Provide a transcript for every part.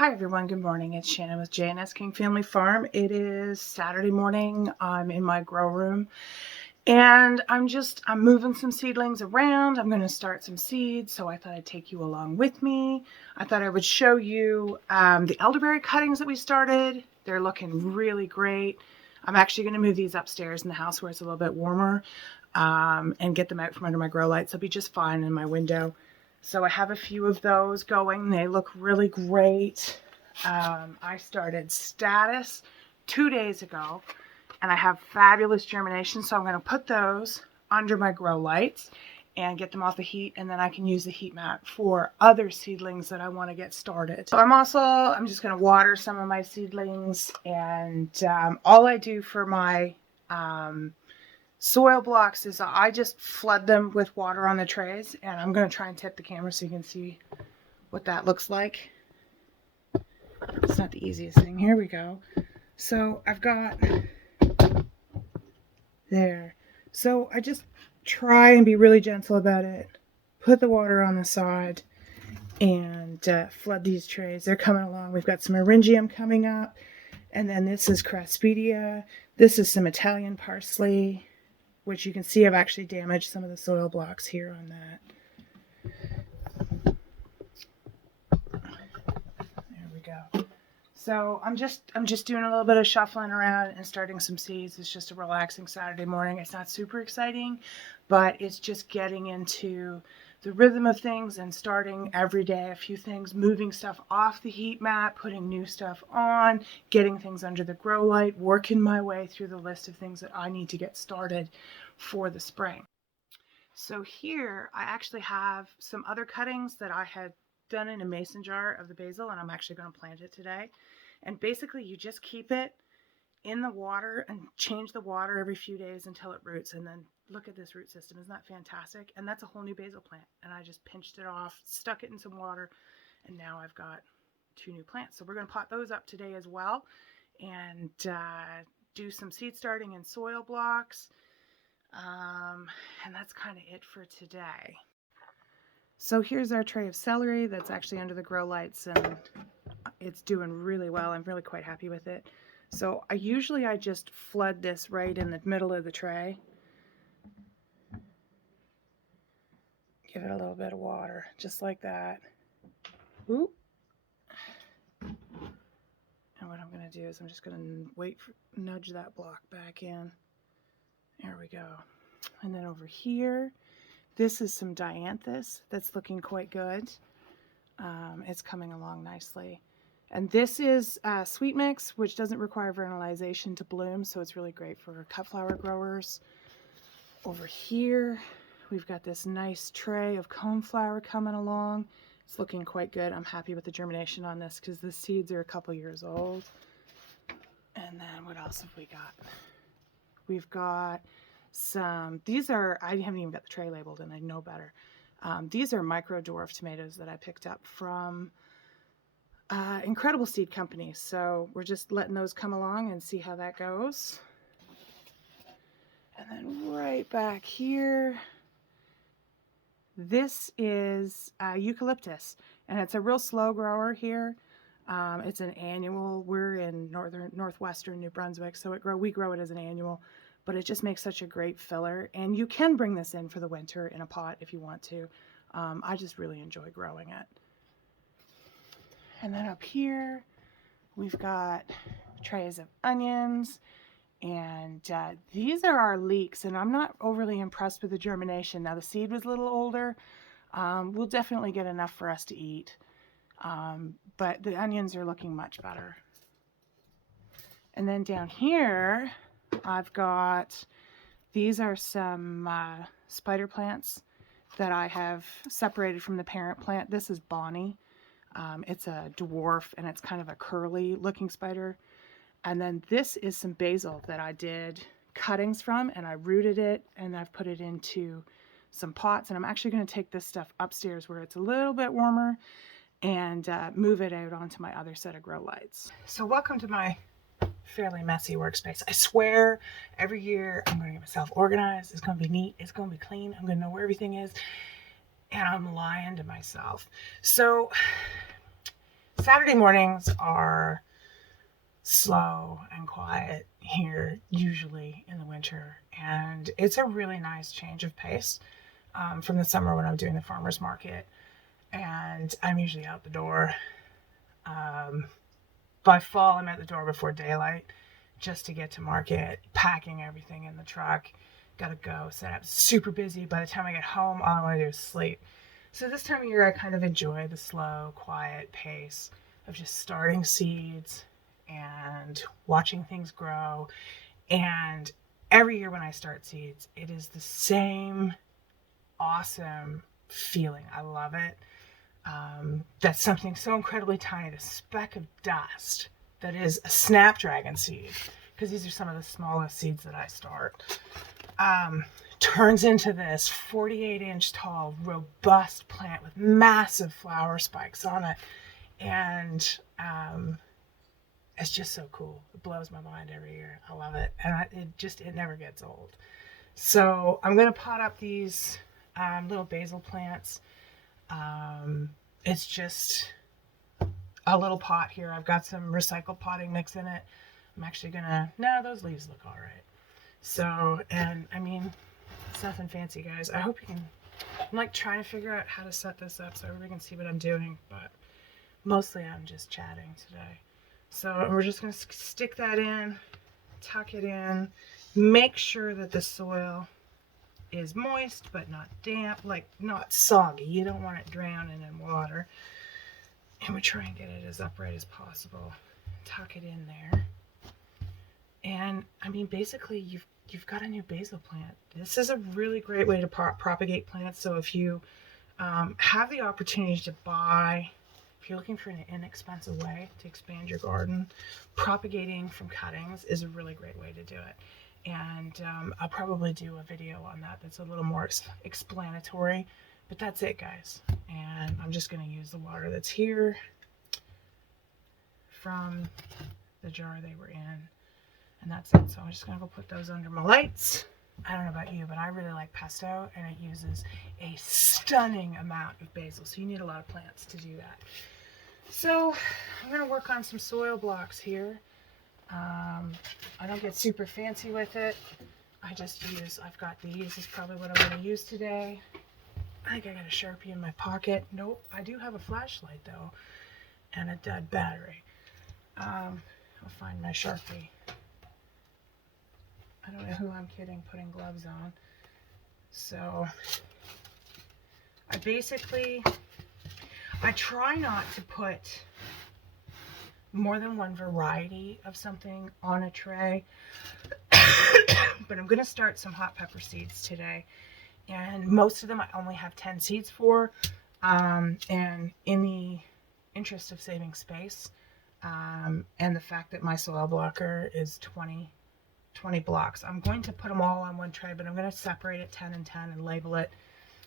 Hi everyone, good morning. It's Shannon with J&S King Family Farm. It is Saturday morning. I'm in my grow room and I'm moving some seedlings around. I'm going to start some seeds, so I thought I'd take you along with me. I thought I would show you the elderberry cuttings that we started. They're looking really great. I'm actually going to move these upstairs in the house where it's a little bit warmer and get them out from under my grow lights. They'll be just fine in my window. So I have a few of those going. They look really great. I started Status 2 days ago, and I have fabulous germination. So I'm going to put those under my grow lights and get them off the heat, and then I can use the heat mat for other seedlings that I want to get started. So I'm just going to water some of my seedlings, and all I do for my soil blocks is I just flood them with water on the trays, and I'm going to try and tip the camera so you can see what that looks like. It's not the easiest thing. Here we go. So I've got there. So I just try and be really gentle about it. Put the water on the side and flood these trays. They're coming along. We've got some Eryngium coming up, and then this is Craspedia. This is some Italian parsley, which you can see I've actually damaged some of the soil blocks here on that. There we go. So I'm just doing a little bit of shuffling around and starting some seeds. It's just a relaxing Saturday morning. It's not super exciting, but it's just getting into the rhythm of things and starting every day a few things, moving stuff off the heat mat, putting new stuff on, getting things under the grow light, working my way through the list of things that I need to get started for the spring. So here I actually have some other cuttings that I had done in a mason jar of the basil, and I'm actually going to plant it today. And basically you just keep it in the water and change the water every few days until it roots, and then look at this root system. Isn't that fantastic? And that's a whole new basil plant, and I just pinched it off, stuck it in some water, and now I've got 2 new plants. So we're going to pot those up today as well, and do some seed starting in soil blocks, and that's kind of it for today. So here's our tray of celery that's actually under the grow lights, and it's doing really well. I'm really quite happy with it. So I just flood this right in the middle of the tray. Give it a little bit of water, just like that. Oop. And what I'm going to do is I'm just going to nudge that block back in. There we go. And then over here, this is some dianthus that's looking quite good. It's coming along nicely. And this is Sweet Mix, which doesn't require vernalization to bloom, so it's really great for cut flower growers. Over here, we've got this nice tray of coneflower coming along. It's looking quite good. I'm happy with the germination on this because the seeds are a couple years old. And then what else have we got? We've got some, I haven't even got the tray labeled and I know better. These are micro dwarf tomatoes that I picked up from Incredible Seed Company. So we're just letting those come along and see how that goes. And then right back here, this is eucalyptus, and it's a real slow grower here. It's an annual. We're in northwestern New Brunswick, so we grow it as an annual, but it just makes such a great filler. And you can bring this in for the winter in a pot if you want to. I just really enjoy growing it. And then up here, we've got trays of onions, and these are our leeks, and I'm not overly impressed with the germination. Now the seed was a little older. We'll definitely get enough for us to eat, but the onions are looking much better. And then down here, I've got, these are some spider plants that I have separated from the parent plant. This is Bonnie. It's a dwarf, and it's kind of a curly looking spider. And then this is some basil that I did cuttings from, and I rooted it, and I've put it into some pots. And I'm actually going to take this stuff upstairs where it's a little bit warmer and move it out onto my other set of grow lights. So welcome to my fairly messy workspace. I swear every year I'm going to get myself organized. It's going to be neat. It's going to be clean. I'm going to know where everything is. And I'm lying to myself. So Saturday mornings are slow and quiet here, usually in the winter, and it's a really nice change of pace from the summer when I'm doing the farmer's market, and I'm usually out the door. By fall, I'm at the door before daylight just to get to market, packing everything in the truck. Gotta go, set up, super busy. By the time I get home, all I want to do is sleep. So this time of year, I kind of enjoy the slow, quiet pace of just starting seeds and watching things grow. And every year when I start seeds, it is the same awesome feeling. I love it. That's something so incredibly tiny, the speck of dust that is a snapdragon seed, because these are some of the smallest seeds that I start, turns into this 48-inch tall, robust plant with massive flower spikes on it. And it's just so cool. It blows my mind every year. I love it. And it never gets old. So I'm going to pot up these little basil plants. It's just a little pot here. I've got some recycled potting mix in it. I'm actually gonna, no, those leaves look all right. So, and I mean, it's nothing fancy, guys. I hope you can, I'm like trying to figure out how to set this up so everybody can see what I'm doing, but mostly I'm just chatting today. So we're just gonna stick that in, tuck it in, make sure that the soil is moist but not damp, like not soggy. You don't want it drowning in water. And we try and get it as upright as possible. Tuck it in there. And I mean, basically you've got a new basil plant. This is a really great way to propagate plants. So if you have the opportunity to buy, if you're looking for an inexpensive way to expand your garden, propagating from cuttings is a really great way to do it. And I'll probably do a video on that that's a little more explanatory, but that's it, guys. And I'm just going to use the water that's here from the jar they were in, and that's it. So I'm just going to go put those under my lights. I don't know about you, but I really like pesto, and it uses a stunning amount of basil, so you need a lot of plants to do that. So I'm going to work on some soil blocks here. I don't get super fancy with it. I just use, I've got these. This is probably what I'm going to use today. I think I got a Sharpie in my pocket. Nope, I do have a flashlight though, and a dead battery. I'll find my Sharpie. I don't know who I'm kidding putting gloves on. So I try not to put more than one variety of something on a tray, but I'm going to start some hot pepper seeds today, and most of them I only have 10 seeds for, and in the interest of saving space, and the fact that my soil blocker is 20 blocks, I'm going to put them all on one tray, but I'm going to separate it 10 and 10 and label it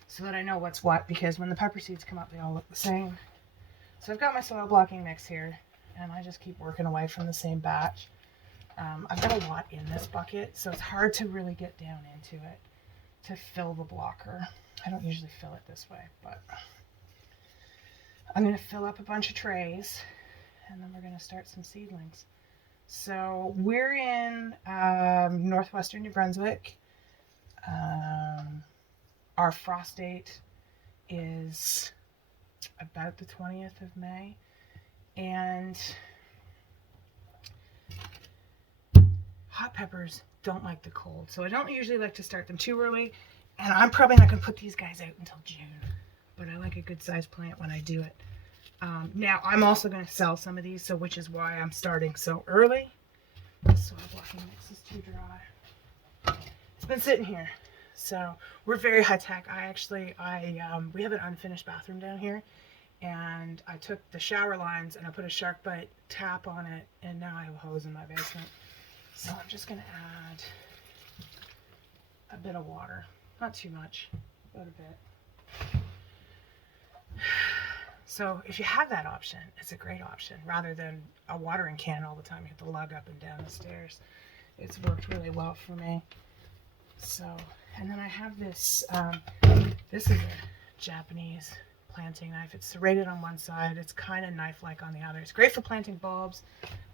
so that I know what's what, because when the pepper seeds come up, they all look the same. So I've got my soil blocking mix here, and I just keep working away from the same batch. I've got a lot in this bucket, so it's hard to really get down into it to fill the blocker. I don't usually fill it this way, but I'm going to fill up a bunch of trays, and then we're going to start some seedlings. So we're in northwestern New Brunswick. Our frost date is about the 20th of May. And hot peppers don't like the cold, so I don't usually like to start them too early, and I'm probably not going to put these guys out until June, but I like a good sized plant when I do it. Now I'm also going to sell some of these, so which is why I'm starting so early. The soil blocking mix is too dry. It's been sitting here, so we're very high tech. We have an unfinished bathroom down here, and I took the shower lines and I put a shark bite tap on it, and now I have a hose in my basement. So I'm just going to add a bit of water. Not too much, but a bit. So if you have that option, it's a great option. Rather than a watering can all the time, you have to lug up and down the stairs. It's worked really well for me. So, and then I have this, this is a Japanese planting knife. It's serrated on one side. It's kind of knife-like on the other. It's great for planting bulbs.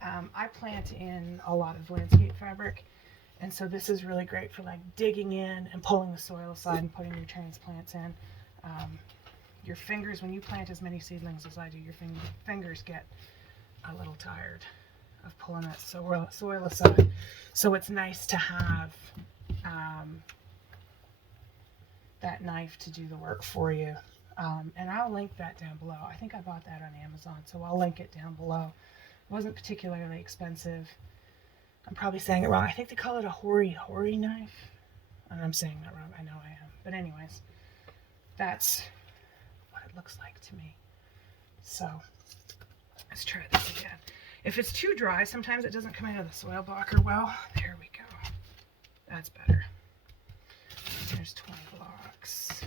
I plant in a lot of landscape fabric, and so this is really great for like digging in and pulling the soil aside and putting your transplants in. Your fingers, when you plant as many seedlings as I do, your fingers get a little tired of pulling that soil aside. So it's nice to have that knife to do the work for you. And I'll link that down below. I think I bought that on Amazon, so I'll link it down below. It wasn't particularly expensive. I'm probably saying it wrong. I think they call it a Hori knife. And I'm saying that wrong. I know I am. But anyways, that's what it looks like to me. So let's try this again. If it's too dry, sometimes it doesn't come out of the soil blocker well. There we go. That's better. There's 20 blocks.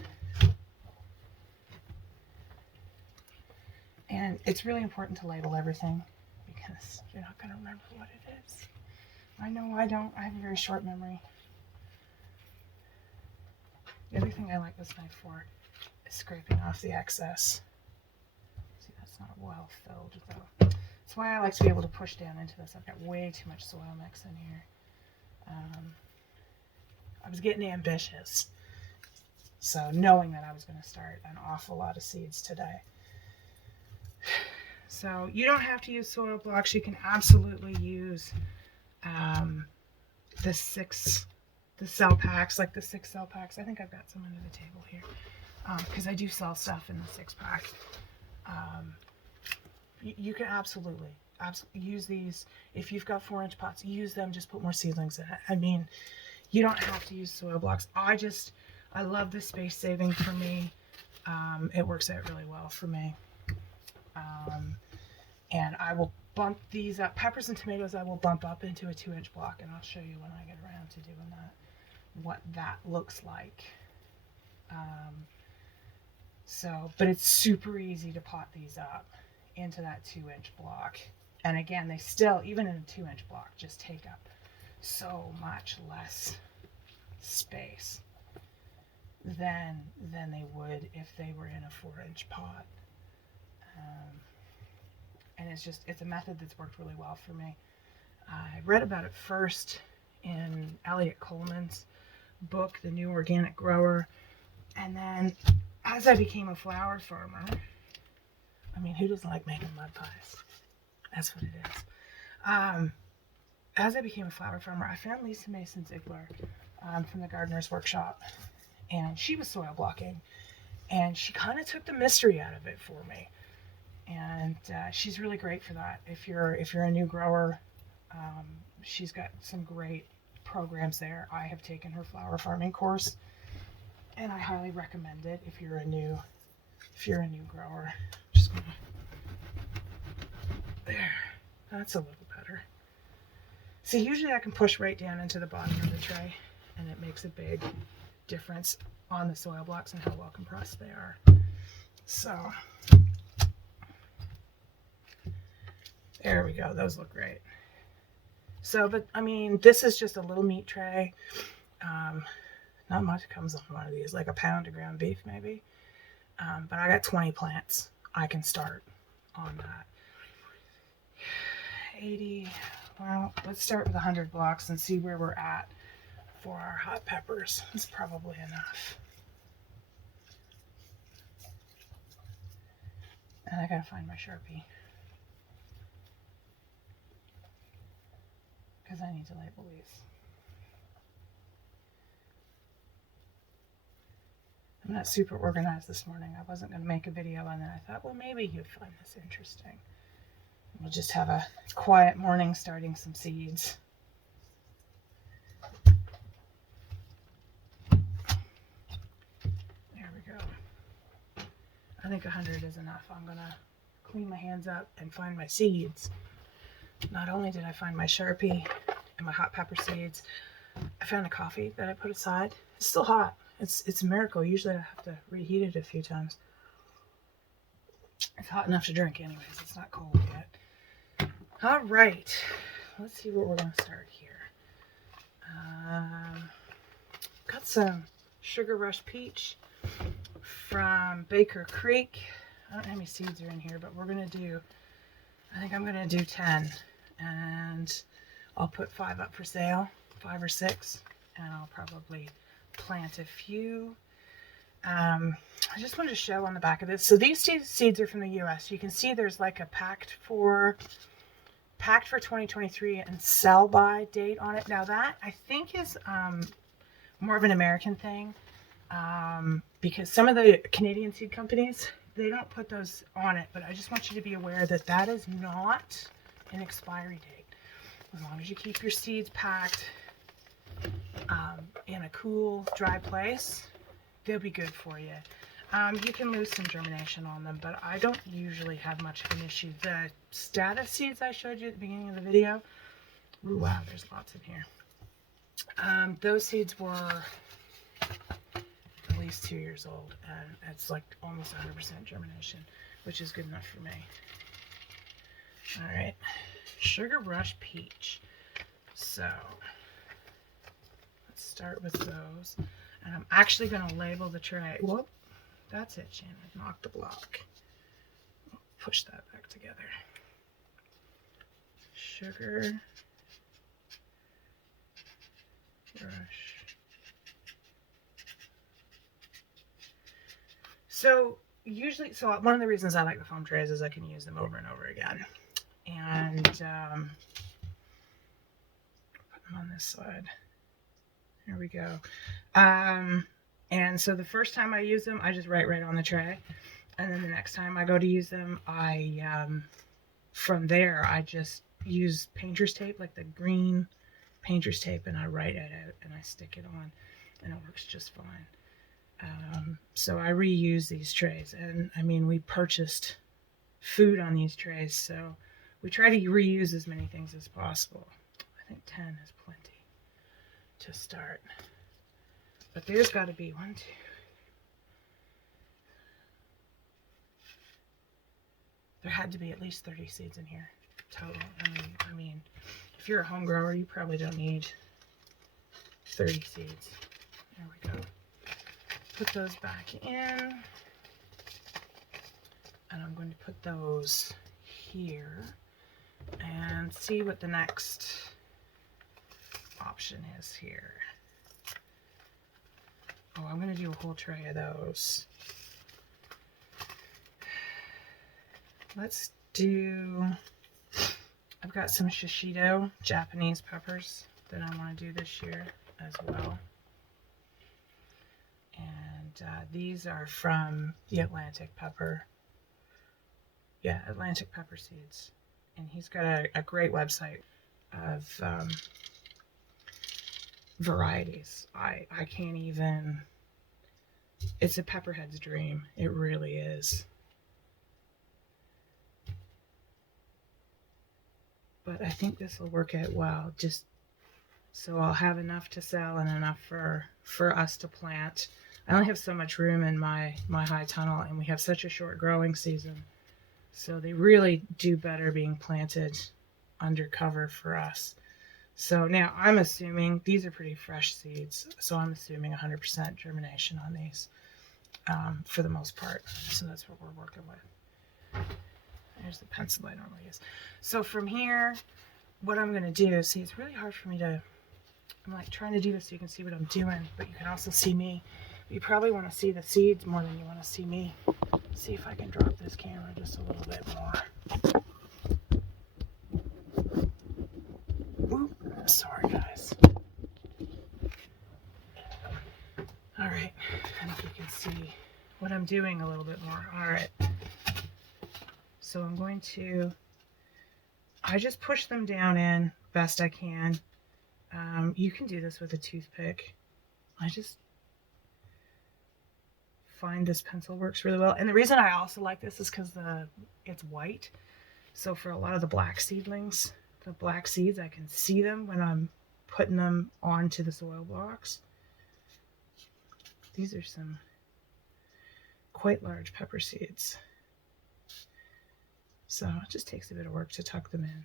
And it's really important to label everything because you're not going to remember what it is. I know I don't. I have a very short memory. The other thing I like this knife for is scraping off the excess. See, that's not well filled though. That's why I like to be able to push down into this. I've got way too much soil mix in here. I was getting ambitious. So knowing that I was going to start an awful lot of seeds today. So you don't have to use soil blocks. You can absolutely use the cell packs, like the 6 cell packs. I think I've got some under the table here because I do sell stuff in the 6-pack. You can absolutely use these. If you've got 4-inch pots, use them. Just put more seedlings in it. I mean, you don't have to use soil blocks. I love the space saving for me. It works out really well for me. And I will bump these up. Peppers and tomatoes I will bump up into a 2-inch block, and I'll show you when I get around to doing that, what that looks like. But it's super easy to pot these up into that 2-inch block. And again, they still, even in a 2-inch block, just take up so much less space than they would if they were in a 4-inch pot. And it's a method that's worked really well for me. I read about it first in Eliot Coleman's book, The New Organic Grower. And then as I became a flower farmer, I mean, who doesn't like making mud pies? That's what it is. As I became a flower farmer, I found Lisa Mason Ziegler from the Gardener's Workshop. And she was soil blocking. And she kind of took the mystery out of it for me. And she's really great for that. If you're a new grower, she's got some great programs there. I have taken her flower farming course, and I highly recommend it if you're a new grower. Just gonna, there, that's a little better. See, usually I can push right down into the bottom of the tray, and it makes a big difference on the soil blocks and how well compressed they are. So there we go. Those look great. So, but I mean, this is just a little meat tray. Not much comes on one of these, like a pound of ground beef maybe. But I got 20 plants. I can start on that. 80, well, let's start with 100 blocks and see where we're at for our hot peppers. It's probably enough. And I gotta find my Sharpie, because I need to label these. I'm not super organized this morning. I wasn't going to make a video, and then I thought, well, maybe you'd find this interesting. We'll just have a quiet morning starting some seeds. There we go. I think 100 is enough. I'm going to clean my hands up and find my seeds. Not only did I find my Sharpie and my hot pepper seeds, I found a coffee that I put aside. It's still hot. It's a miracle. Usually I have to reheat it a few times. It's hot enough to drink anyways. It's not cold yet. All right. Let's see what we're going to start here. Got some Sugar Rush Peach. from Baker Creek. I don't know how many seeds are in here, but we're going to do, I think I'm going to do 10. And I'll put 5 up for sale, 5 or 6. And I'll probably plant a few. I just wanted to show on the back of this. So these seeds are from the US. You can see there's like a packed for 2023 and sell by date on it. Now that I think is more of an American thing, because some of the Canadian seed companies, they don't put those on it, but I just want you to be aware that that is not an expiry date. As long as you keep your seeds packed in a cool, dry place, they'll be good for you. You can lose some germination on them, but I don't usually have much of an issue. The status seeds I showed you at the beginning of the video, ooh, wow, there's lots in here. Those seeds were at least 2 years old, and it's like almost 100% germination, which is good enough for me. All right, Sugar Rush Peach. So let's start with those. And I'm actually going to label the tray. Whoop, that's it, Shannon. Knock the block. Push that back together. Sugar Rush. So usually, so one of the reasons I like the foam trays is I can use them over and over again. And put them on this side. Here we go. And so the first time I use them, I just write right on the tray. And then the next time I go to use them, from there, I just use painter's tape, like the green painter's tape, and I write it out and I stick it on, and it works just fine. So I reuse these trays, and I mean, we purchased food on these trays, so we try to reuse as many things as possible. I think 10 is plenty to start. But there's got to be 1, 2. There had to be at least 30 seeds in here total. I mean, if you're a home grower, you probably don't need 30 seeds. There we go. Put those back in. And I'm going to put those here and see what the next option is here. Oh, I'm going to do a whole tray of those. Let's do, I've got some shishito Japanese peppers that I want to do this year as well. And these are from the Atlantic pepper. Yeah, Atlantic pepper seeds. And he's got a great website of varieties. I can't even, it's a pepperhead's dream. It really is. But I think this will work out well, just so I'll have enough to sell and enough for us to plant. I only have so much room in my high tunnel, and we have such a short growing season. So they really do better being planted under cover for us. So now I'm assuming these are pretty fresh seeds, so I'm assuming 100% germination on these for the most part. So that's what we're working with. There's the pencil I normally use. So from here, what I'm going to do, see, it's really hard for me to, I'm like trying to do this so you can see what I'm doing, but you can also see me. You probably want to see the seeds more than you want to see me. See if I can drop this camera just a little bit more. Oop, sorry guys. All right, I think you can see what I'm doing a little bit more. All right. So I'm going to, I just push them down in best I can. You can do this with a toothpick. I just find this pencil works really well. And the reason I also like this is because it's white. So for a lot of the black seedlings, the black seeds, I can see them when I'm putting them onto the soil blocks. These are some quite large pepper seeds. So it just takes a bit of work to tuck them in.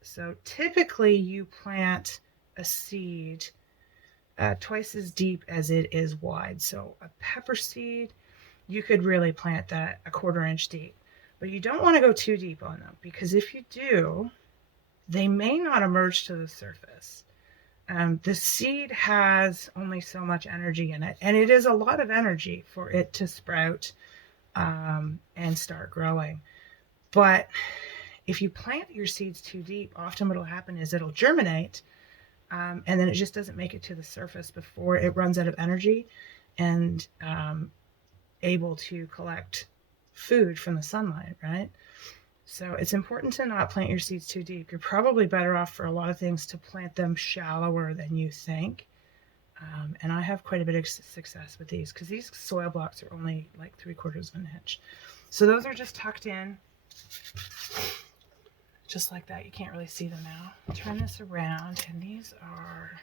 So typically you plant a seed twice as deep as it is wide. So a pepper seed, you could really plant that a 1/4 inch deep. But you don't want to go too deep on them, because if you do, they may not emerge to the surface. The seed has only so much energy in it, and it is a lot of energy for it to sprout and start growing. But if you plant your seeds too deep, often what will happen is it'll germinate, and then it just doesn't make it to the surface before it runs out of energy and able to collect food from the sunlight, right? So it's important to not plant your seeds too deep. You're probably better off for a lot of things to plant them shallower than you think. And I have quite a bit of success with these, because these soil blocks are only like 3/4 of an inch. So those are just tucked in, just like that. You can't really see them now. Turn this around, and these are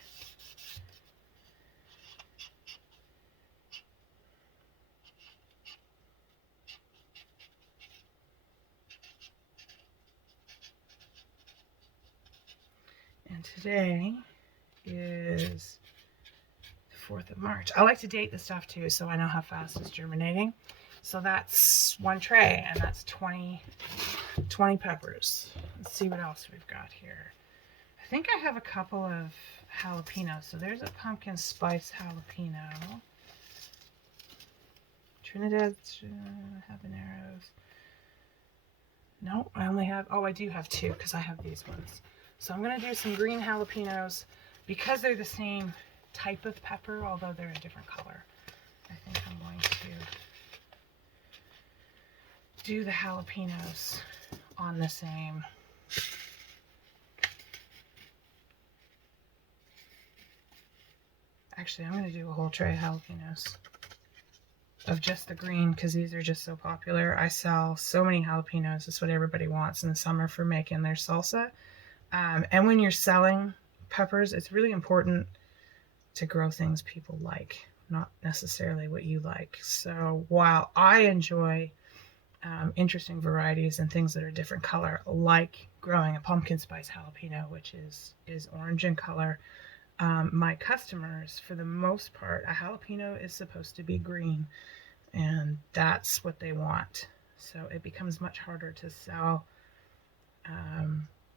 and today is the 4th of March. I like to date the stuff too, so I know how fast it's germinating. So that's one tray, and that's 20 peppers. Let's see what else we've got here. I think I have a couple of jalapenos. So there's a pumpkin spice jalapeno. Trinidad habaneros. No, I only have, oh, I do have 2, because I have these ones. So I'm going to do some green jalapenos, because they're the same type of pepper, although they're a different color. I think I'm going to do the jalapenos on the same. Actually, I'm going to do a whole tray of jalapenos of just the green, because these are just so popular. I sell so many jalapenos. It's what everybody wants in the summer for making their salsa. And when you're selling peppers, it's really important to grow things people like, not necessarily what you like. So while I enjoy interesting varieties and things that are different color, like growing a pumpkin spice jalapeno, which is orange in color, my customers, for the most part, a jalapeno is supposed to be green, and that's what they want. So it becomes much harder to sell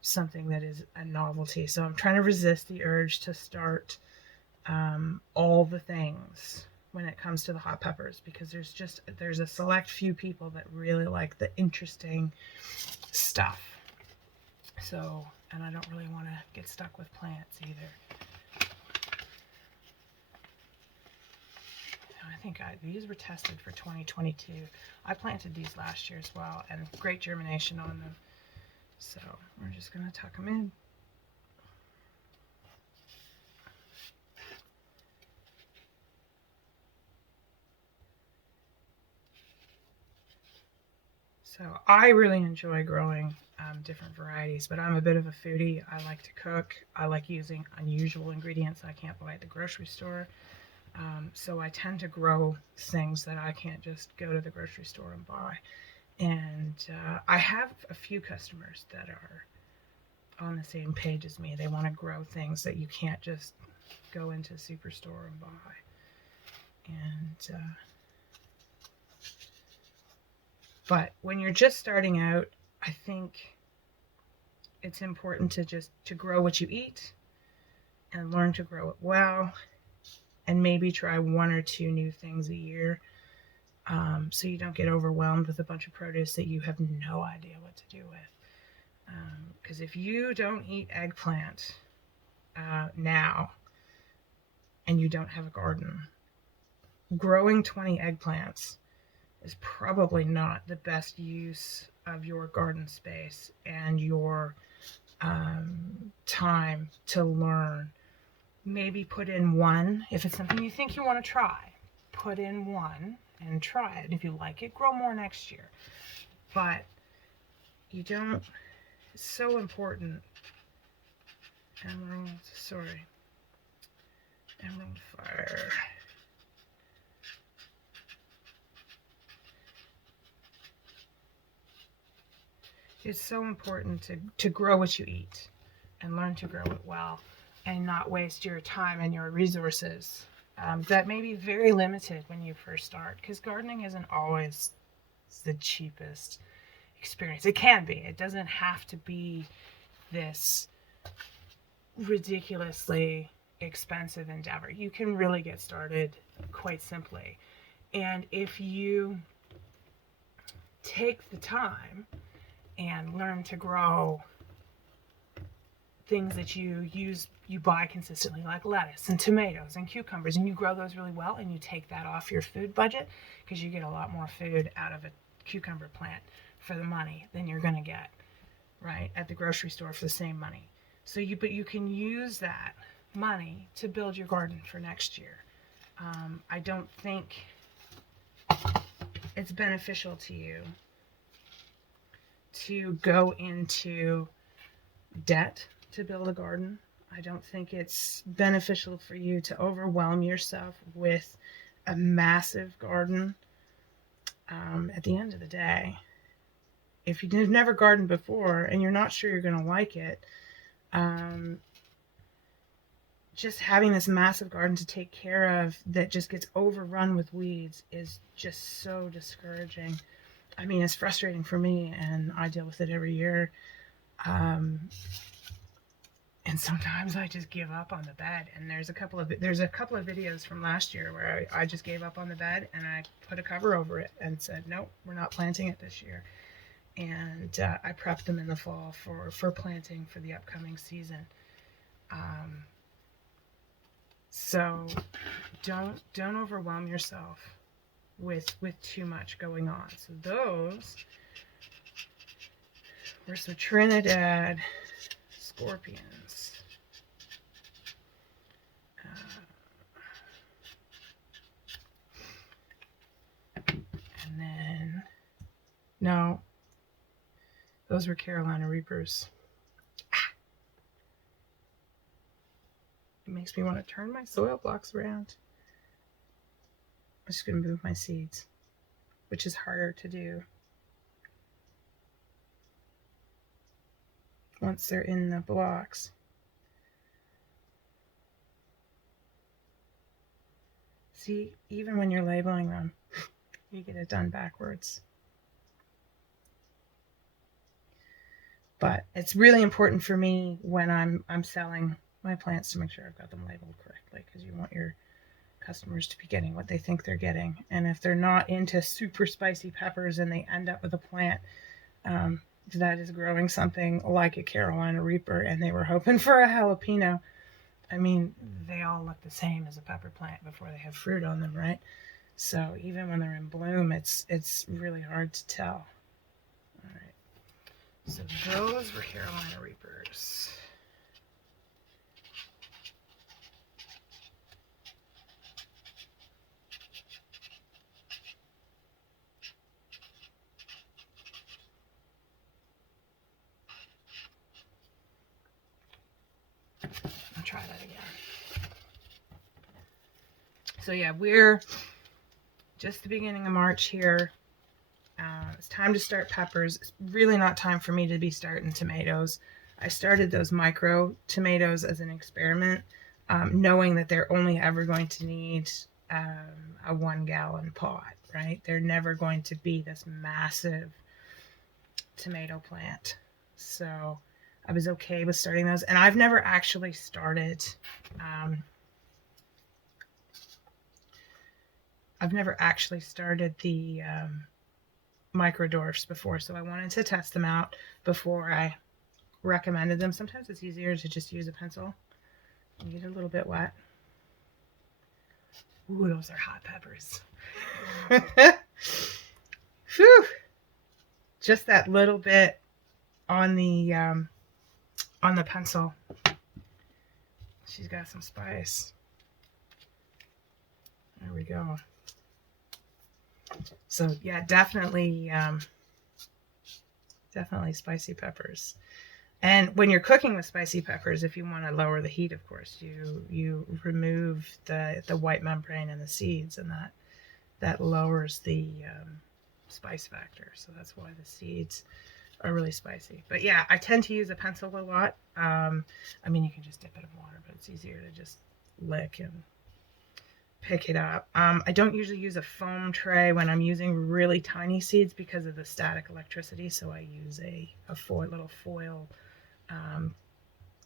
something that is a novelty. So I'm trying to resist the urge to start all the things when it comes to the hot peppers, because there's a select few people that really like the interesting stuff. So, and I don't really want to get stuck with plants either. I think these were tested for 2022. I planted these last year as well, and great germination on them. So we're just going to tuck them in. So I really enjoy growing different varieties, but I'm a bit of a foodie. I like to cook. I like using unusual ingredients I can't buy at the grocery store. So I tend to grow things that I can't just go to the grocery store and buy. And I have a few customers that are on the same page as me. They want to grow things that you can't just go into a superstore and buy. And but when you're just starting out, I think it's important to grow what you eat and learn to grow it well, and maybe try 1 or 2 new things a year, so you don't get overwhelmed with a bunch of produce that you have no idea what to do with. Because if you don't eat eggplant now and you don't have a garden, growing 20 eggplants is probably not the best use of your garden space and your time to learn. Maybe put in 1. If it's something you think you want to try, put in 1 and try it. If you like it, grow more next year. But you don't, it's so important. Emerald fire. It's so important to grow what you eat and learn to grow it well. and not waste your time and your resources that may be very limited when you first start, because gardening isn't always the cheapest experience. It can be. It doesn't have to be this ridiculously expensive endeavor. You can really get started quite simply. And if you take the time and learn to grow things that you buy consistently, like lettuce and tomatoes and cucumbers, and you grow those really well, and you take that off your food budget, because you get a lot more food out of a cucumber plant for the money than you're going to get right at the grocery store for the same money. But you can use that money to build your garden for next year. I don't think it's beneficial to you to go into debt to build a garden. I don't think it's beneficial for you to overwhelm yourself with a massive garden. At the end of the day, if you've never gardened before and you're not sure you're going to like it, just having this massive garden to take care of that just gets overrun with weeds is just so discouraging. I mean, it's frustrating for me, and I deal with it every year. And sometimes I just give up on the bed. And there's a couple of videos from last year where I just gave up on the bed, and I put a cover over it and said, nope, we're not planting it this year. And I prepped them in the fall for planting for the upcoming season. So don't overwhelm yourself with too much going on. So those were some Trinidad scorpions. And then, no, those were Carolina Reapers. It makes me want to turn my soil blocks around. I'm just going to move my seeds, which is harder to do once they're in the blocks. See, even when you're labeling them, you get it done backwards. But it's really important for me when I'm selling my plants to make sure I've got them labeled correctly, because you want your customers to be getting what they think they're getting. And if they're not into super spicy peppers and they end up with a plant that is growing something like a Carolina Reaper and they were hoping for a jalapeno, I mean, they all look the same as a pepper plant before they have fruit on them, right? So even when they're in bloom, it's really hard to tell. All right. So those were Carolina Reapers. I'll try that again. So yeah, we're just the beginning of March here. It's time to start peppers. It's really not time for me to be starting tomatoes. I started those micro tomatoes as an experiment, knowing that they're only ever going to need a 1-gallon pot, right? They're never going to be this massive tomato plant. So I was okay with starting those. And I've never actually started the micro dwarfs before, so I wanted to test them out before I recommended them. Sometimes it's easier to just use a pencil and get it a little bit wet. Ooh, those are hot peppers. Whew. Just that little bit on the pencil. She's got some spice. There we go. So yeah, definitely spicy peppers. And when you're cooking with spicy peppers, if you want to lower the heat, of course, you remove the white membrane and the seeds, and that lowers the spice factor. So that's why the seeds are really spicy. But yeah, I tend to use a pencil a lot. I mean, you can just dip it in water, but it's easier to just lick and pick it up. I don't usually use a foam tray when I'm using really tiny seeds because of the static electricity, so I use a little foil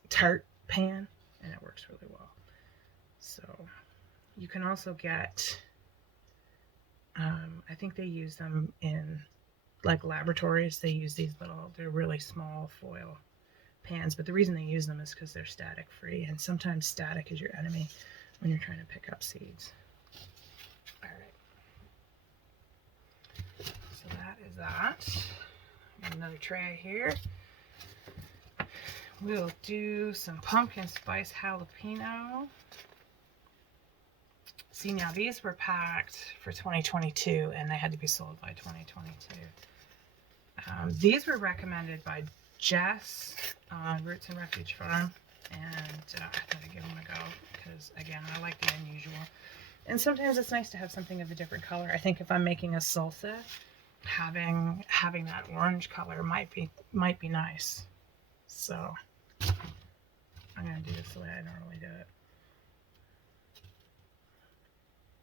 tart pan, and it works really well. So you can also get, I think they use them in like laboratories. They use these they're really small foil pans, but the reason they use them is because they're static free, and sometimes static is your enemy when you're trying to pick up seeds. All right, so that is that. Another tray here. We'll do some pumpkin spice jalapeno. See, now these were packed for 2022 and they had to be sold by 2022. These were recommended by Jess on Roots and Refuge Farm, and I thought I'd give them a go because, again, I like the unusual. And sometimes it's nice to have something of a different color. I think if I'm making a salsa, having that orange color might be nice. So I'm going to do this the way I normally do it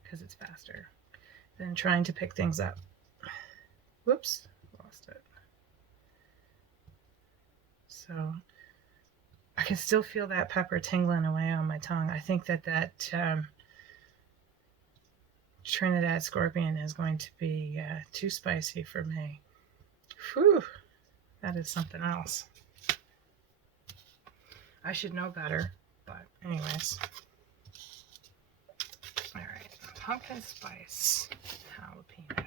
because it's faster than trying to pick things up. Whoops, lost it. So I can still feel that pepper tingling away on my tongue. I think that Trinidad Scorpion is going to be too spicy for me. Whew, that is something else. I should know better, but anyways. All right, pumpkin spice jalapeno.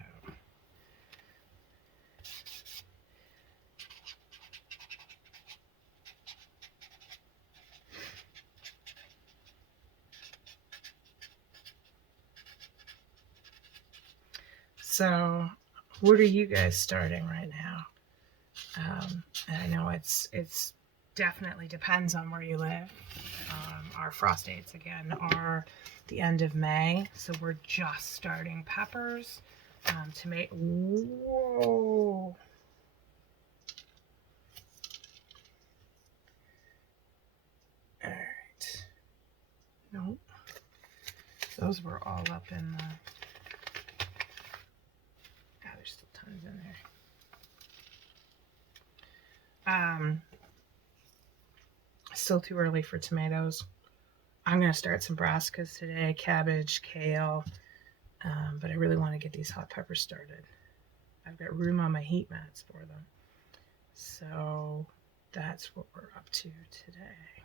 So, what are you guys starting right now? And I know it's definitely depends on where you live. Our frost dates again are the end of May, so we're just starting peppers. Tomato. Whoa. All right. Nope. Those were all up in the. God, there's still tons in there. Still too early for tomatoes. I'm going to start some brassicas today, cabbage, kale, but I really want to get these hot peppers started. I've got room on my heat mats for them. So that's what we're up to today.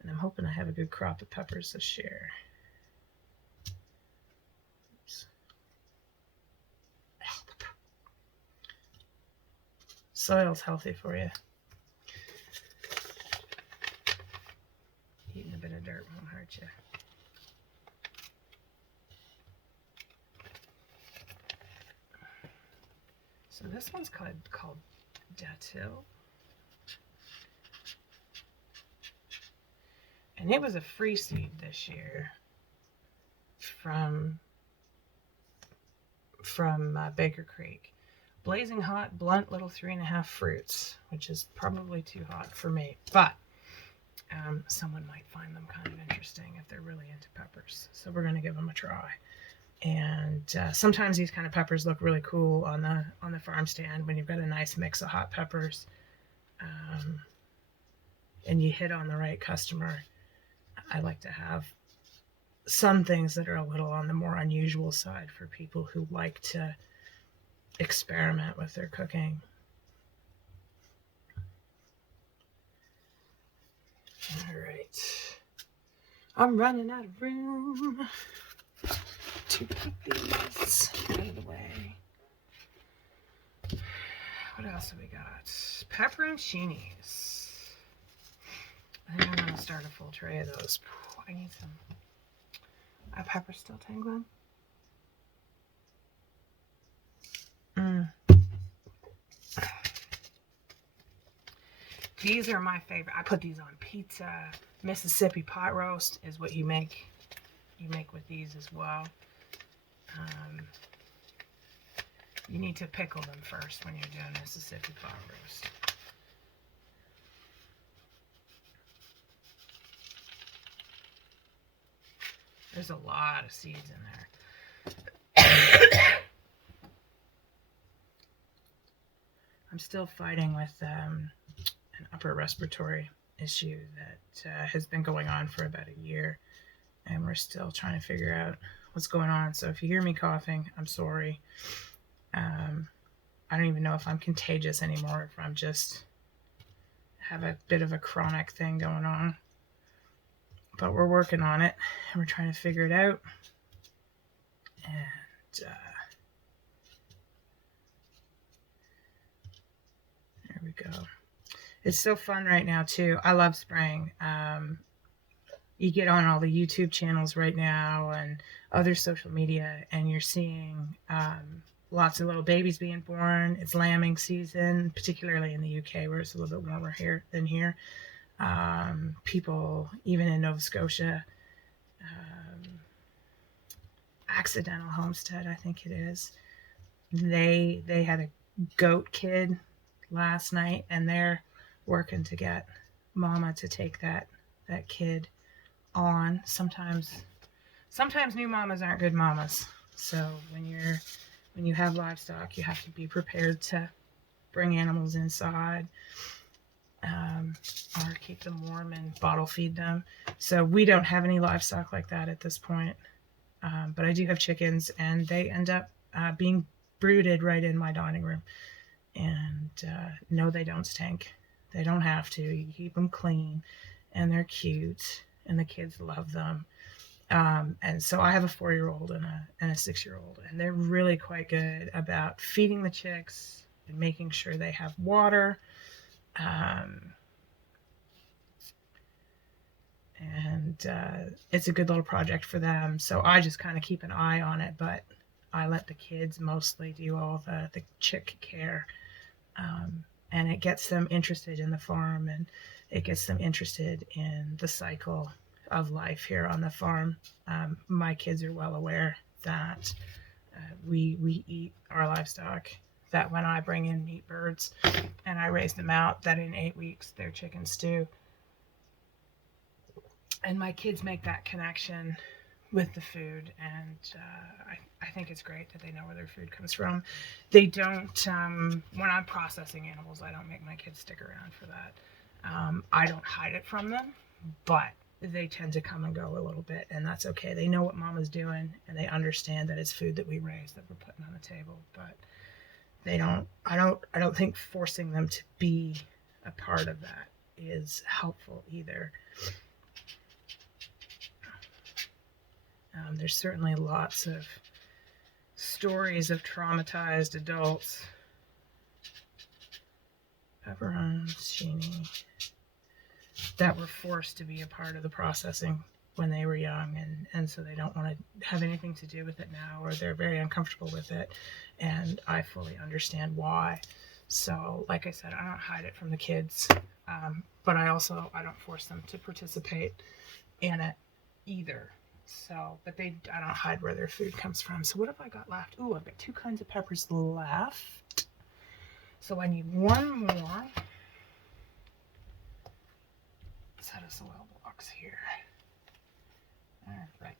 And I'm hoping I have a good crop of peppers this year. Oops. Soil's healthy for you. Eating a bit of dirt won't hurt you. So this one's called Datil. And it was a free seed this year from Baker Creek. Blazing hot, blunt little 3.5 fruits, which is probably too hot for me. But someone might find them kind of interesting if they're really into peppers. So we're going to give them a try. And sometimes these kind of peppers look really cool on the farm stand when you've got a nice mix of hot peppers, and you hit on the right customer. I like to have some things that are a little on the more unusual side for people who like to experiment with their cooking. All right, I'm running out of room to put these out of the way. What else have we got? Pepperoncinis. I think I'm going to start a full tray of those. I need some. Are peppers still tingling? These are my favorite. I put these on pizza. Mississippi pot roast is what you make. You make with these as well. You need to pickle them first when you're doing Mississippi pot roast. There's a lot of seeds in there. I'm still fighting with an upper respiratory issue that has been going on for about a year, and we're still trying to figure out what's going on. So if you hear me coughing, I'm sorry. I don't even know if I'm contagious anymore, if I'm just have a bit of a chronic thing going on. But we're working on it, and we're trying to figure it out. And there we go. It's so fun right now, too. I love spraying. You get on all the YouTube channels right now and other social media, and you're seeing lots of little babies being born. It's lambing season, particularly in the UK, where it's a little bit warmer here than here. People, even in Nova Scotia, Accidental Homestead, I think it is, they had a goat kid last night, and they're working to get mama to take that kid on. Sometimes new mamas aren't good mamas. So when you have livestock, you have to be prepared to bring animals inside, or keep them warm and bottle feed them. So we don't have any livestock like that at this point. But I do have chickens, and they end up being brooded right in my dining room. And no, they don't stink. They don't have to. You keep them clean, and they're cute, and the kids love them. And so I have a 4-year-old and a 6-year-old, and they're really quite good about feeding the chicks and making sure they have water. And it's a good little project for them. So I just kind of keep an eye on it, but I let the kids mostly do all the chick care. And it gets them interested in the farm, and it gets them interested in the cycle of life here on the farm. My kids are well aware that we eat our livestock, that when I bring in meat birds and I raise them out, that in 8 weeks they're chicken stew. And my kids make that connection with the food, and I think it's great that they know where their food comes from. They don't, when I'm processing animals, I don't make my kids stick around for that. I don't hide it from them, but they tend to come and go a little bit, and that's okay. They know what mama's doing, and they understand that it's food that we raise that we're putting on the table, but they don't, I don't think forcing them to be a part of that is helpful either. There's certainly lots of stories of traumatized adults. Pepperons, Sheeny, that were forced to be a part of the processing when they were young, and so they don't want to have anything to do with it now, or they're very uncomfortable with it, and I fully understand why. So, like I said, I don't hide it from the kids, but I don't force them to participate in it either. So, but I don't hide where their food comes from. So what have I got left? Ooh, I've got 2 kinds of peppers left. So I need 1 more set of soil blocks here. All right.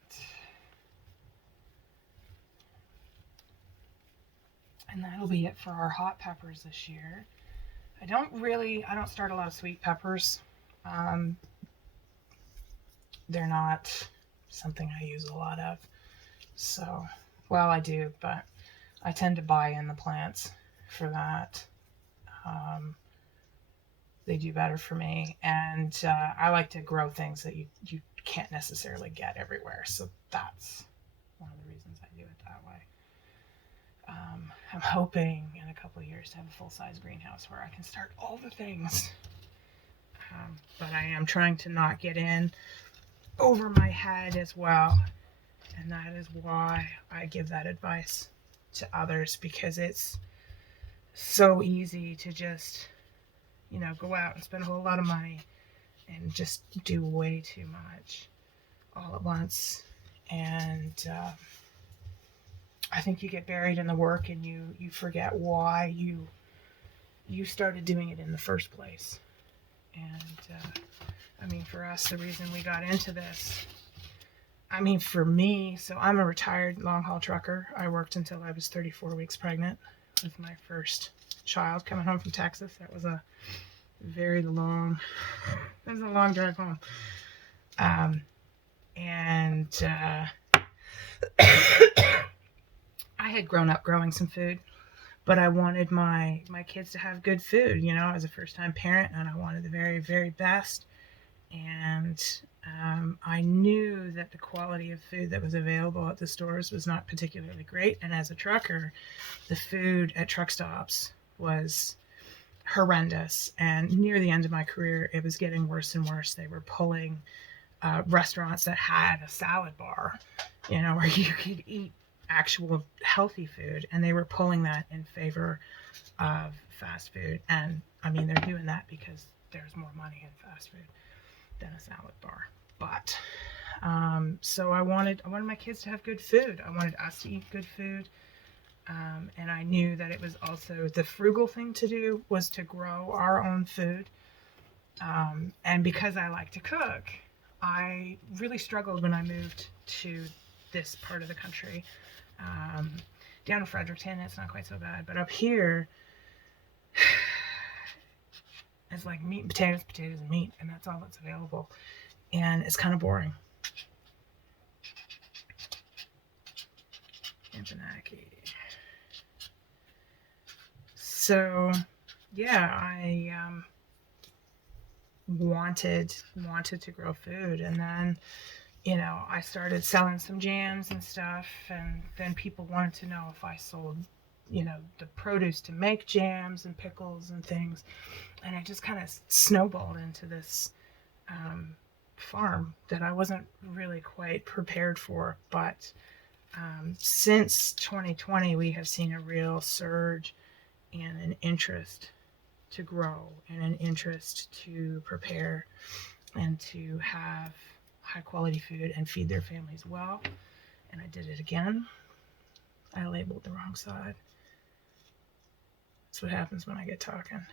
And that'll be it for our hot peppers this year. I don't start a lot of sweet peppers. They're not something I use a lot of. So, well, I do, but I tend to buy in the plants for that. They do better for me, and I like to grow things that you can't necessarily get everywhere. So that's one of the reasons I do it that way. I'm hoping in a couple of years to have a full-size greenhouse where I can start all the things. But I am trying to not get in over my head as well, and that is why I give that advice to others, because it's so easy to just, go out and spend a whole lot of money and just do way too much all at once. And I think you get buried in the work and you forget why you started doing it in the first place. And I mean, for us, the reason we got into this, I mean, for me, so I'm a retired long haul trucker. I worked until I was 34 weeks pregnant with my first child coming home from Texas. That was a it was a long drive home. And I had grown up growing some food, but I wanted my kids to have good food. You know, I was a first time parent and I wanted the very, very best. And I knew that the quality of food that was available at the stores was not particularly great. And as a trucker, the food at truck stops was horrendous. And near the end of my career, it was getting worse and worse. They were pulling restaurants that had a salad bar, you know, where you could eat actual healthy food, and they were pulling that in favor of fast food. And I mean, they're doing that because there's more money in fast food than a salad bar. But so I wanted my kids to have good food. I wanted us to eat good food. And I knew that it was also the frugal thing to do was to grow our own food. And because I like to cook, I really struggled when I moved to this part of the country. Down in Fredericton, it's not quite so bad. But up here, it's like meat and potatoes, potatoes and meat, and that's all that's available. And it's kind of boring. Abenaki. So, yeah, I wanted to grow food, and then, you know, I started selling some jams and stuff, and then people wanted to know if I sold, you know, the produce to make jams and pickles and things, and it just kind of snowballed into this farm that I wasn't really quite prepared for. But since 2020, we have seen a real surge and an interest to grow and an interest to prepare and to have high quality food and feed their families well. And I did it again. I labeled the wrong side. That's what happens when I get talking.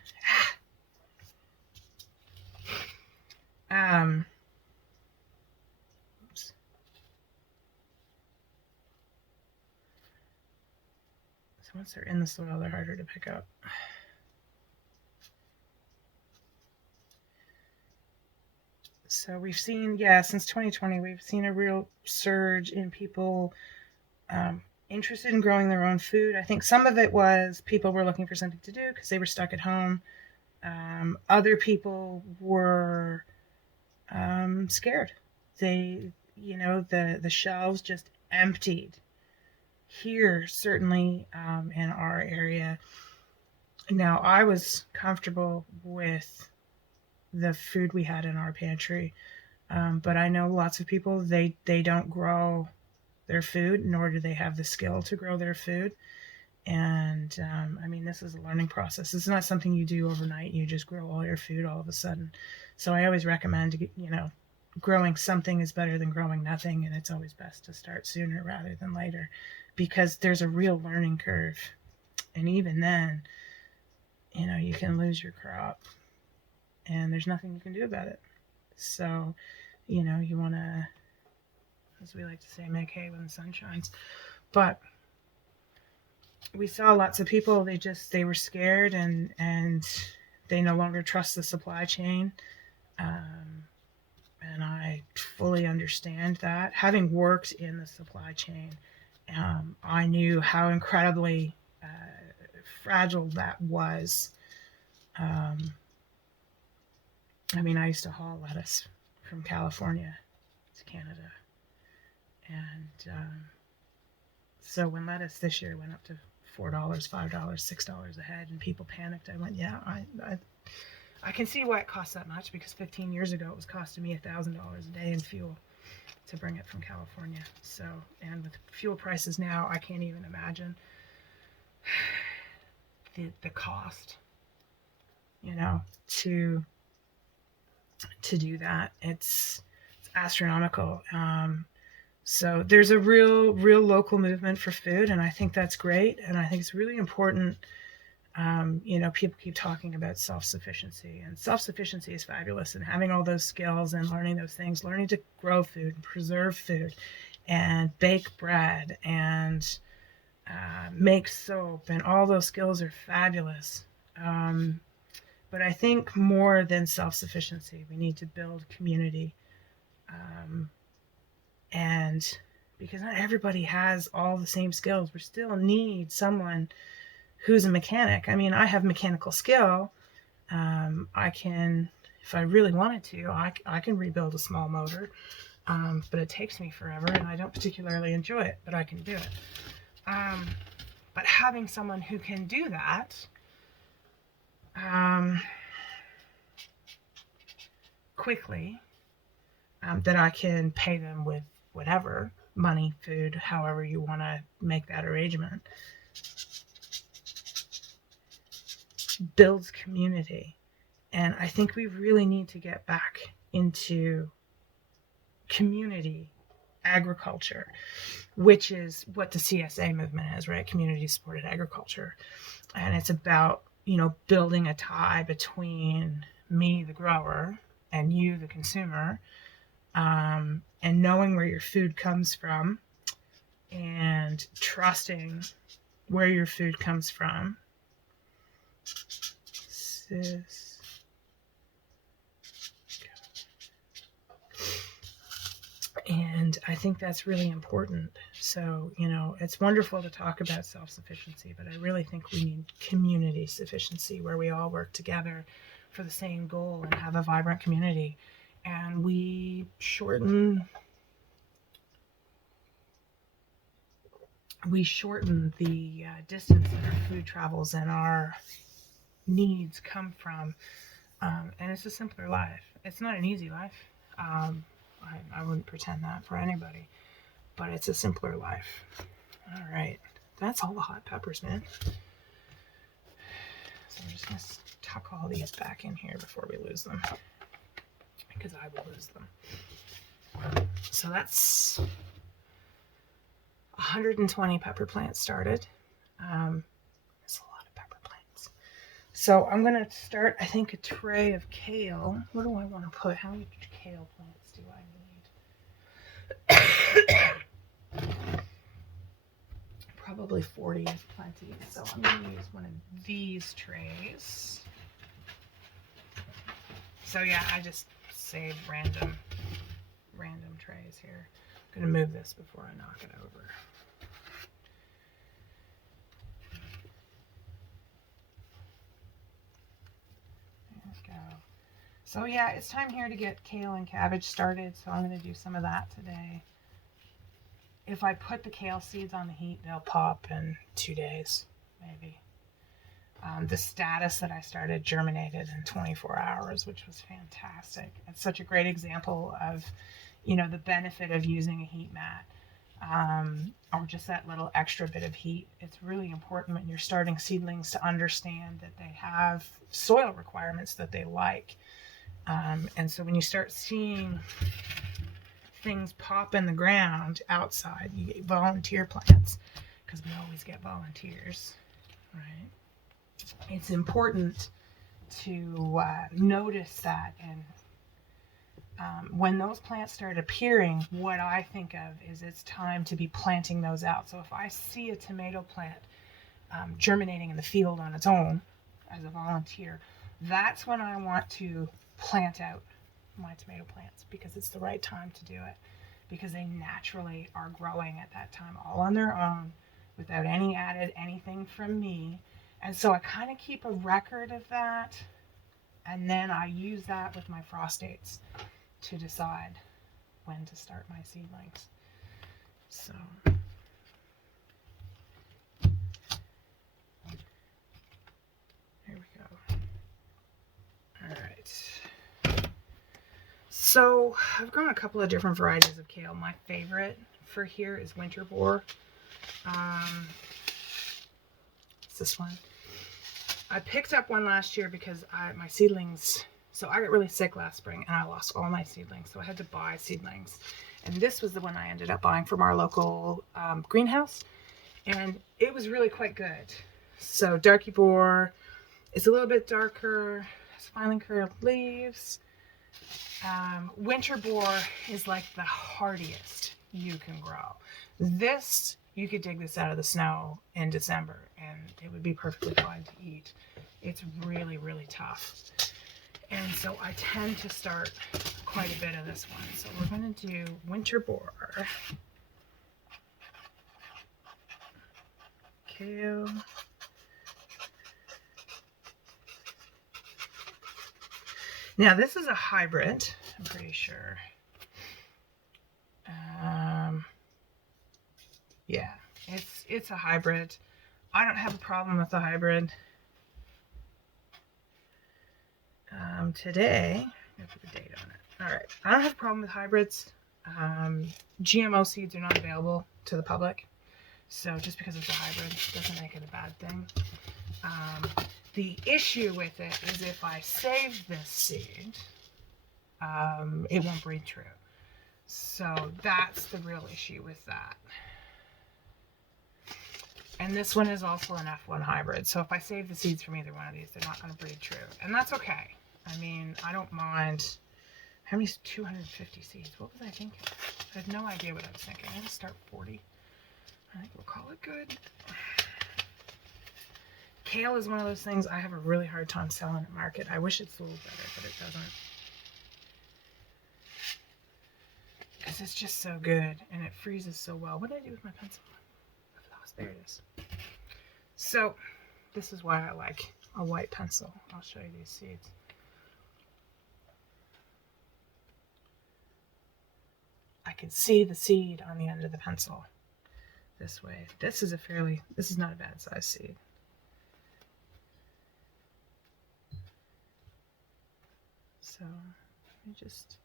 Oops. So once they're in the soil, they're harder to pick up. So we've seen, since 2020, we've seen a real surge in people interested in growing their own food. I think some of it was people were looking for something to do because they were stuck at home. Other people were scared. They, you know, the shelves just emptied. Here, certainly in our area. Now, I was comfortable with the food we had in our pantry, but I know lots of people, they don't grow their food, nor do they have the skill to grow their food. And I mean, this is a learning process. It's not something you do overnight. You just grow all your food all of a sudden. So I always recommend, you know, growing something is better than growing nothing, and it's always best to start sooner rather than later, because there's a real learning curve. And even then, you know, you can lose your crop and there's nothing you can do about it. So, you know, you want to, as we like to say, make hay when the sun shines. But we saw lots of people, they were scared, and they no longer trust the supply chain. And I fully understand that. Having worked in the supply chain, I knew how incredibly fragile that was. I mean, I used to haul lettuce from California to Canada. And so when lettuce this year went up to $4, $5, $6 a head, and people panicked, I went, yeah, I can see why it costs that much, because 15 years ago it was costing me $1,000 a day in fuel to bring it from California. So, and with fuel prices now, I can't even imagine the cost, you know, to do that. It's astronomical. So there's a real local movement for food, and I think that's great. And I think it's really important. People keep talking about self-sufficiency, and self-sufficiency is fabulous. And having all those skills and learning those things, learning to grow food, and preserve food, and bake bread, and make soap, and all those skills are fabulous. But I think more than self-sufficiency, we need to build community. And because not everybody has all the same skills, we still need someone who's a mechanic. I mean, I have mechanical skill. I can, if I really wanted to, I can rebuild a small motor, but it takes me forever, and I don't particularly enjoy it, but I can do it. But having someone who can do that quickly, that I can pay them with whatever, money, food, however you want to make that arrangement, builds community. And I think we really need to get back into community agriculture, which is what the CSA movement is, right? Community supported agriculture. And it's about, building a tie between me, the grower, and you, the consumer, and knowing where your food comes from, and trusting where your food comes from. And I think that's really important. So, it's wonderful to talk about self-sufficiency, but I really think we need community sufficiency, where we all work together for the same goal and have a vibrant community. And we shorten the distance that our food travels and our needs come from. And it's a simpler life. It's not an easy life. I wouldn't pretend that for anybody, but it's a simpler life. All right, that's all the hot peppers, man. So I'm just gonna tuck all these back in here before we lose them, because I will lose them. So that's 120 pepper plants started. That's a lot of pepper plants. So I'm gonna start, I think, a tray of kale. What do I want to put? How many kale plants do I need? Probably 40 is plenty. So I'm going to use one of these trays. So yeah, I just saved random trays here. I'm going to move this before I knock it over. There we go. So yeah, it's time here to get kale and cabbage started, so I'm going to do some of that today. If I put the kale seeds on the heat, they'll pop in 2 days, maybe. The status that I started germinated in 24 hours, which was fantastic. It's such a great example of, the benefit of using a heat mat, or just that little extra bit of heat. It's really important when you're starting seedlings to understand that they have soil requirements that they like. And so when you start seeing things pop in the ground outside, you get volunteer plants, because we always get volunteers, right? It's important to notice that, and when those plants start appearing, what I think of is it's time to be planting those out. So if I see a tomato plant germinating in the field on its own as a volunteer, that's when I want to plant out my tomato plants, because it's the right time to do it, because they naturally are growing at that time all on their own without any added anything from me. And so I kind of keep a record of that, and then I use that with my frost dates to decide when to start my seedlings. So here we go. All right. So I've grown a couple of different varieties of kale. My favorite for here is winter boar. It's this one. I picked up one last year because my seedlings, so I got really sick last spring and I lost all my seedlings, so I had to buy seedlings. And this was the one I ended up buying from our local greenhouse. And it was really quite good. So Darky Boar is a little bit darker, has finely curled leaves. Winter Boar is like the hardiest you can grow. This, you could dig this out of the snow in December and it would be perfectly fine to eat. It's really, really tough. And so I tend to start quite a bit of this one. So we're going to do Winter Boar. Kale. Now this is a hybrid, I'm pretty sure. Yeah, it's a hybrid. I don't have a problem with the hybrid. Today, I'm gonna put the date on it. All right, I don't have a problem with hybrids. GMO seeds are not available to the public, so just because it's a hybrid doesn't make it a bad thing. The issue with it is if I save this seed, it won't breed true. So that's the real issue with that. And this one is also an F1 hybrid. So if I save the seeds from either one of these, they're not going to breed true. And that's okay. I mean, I don't mind. How many? 250 seeds. What was I thinking? I had no idea what I was thinking. I'm going to start 40. I think we'll call it good. Kale is one of those things I have a really hard time selling at market. I wish it sold better, but it doesn't. Because it's just so good and it freezes so well. What did I do with my pencil? There it is. So this is why I like a white pencil. I'll show you these seeds. I can see the seed on the end of the pencil this way. This is not a bad size seed. So let me just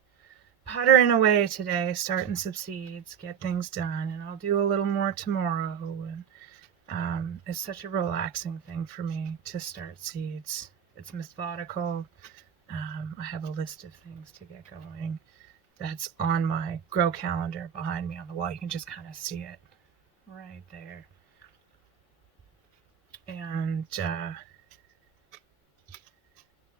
puttering away today, starting some seeds, get things done, and I'll do a little more tomorrow. And it's such a relaxing thing for me to start seeds. It's methodical. I have a list of things to get going. That's on my grow calendar behind me on the wall. You can just kind of see it right there. And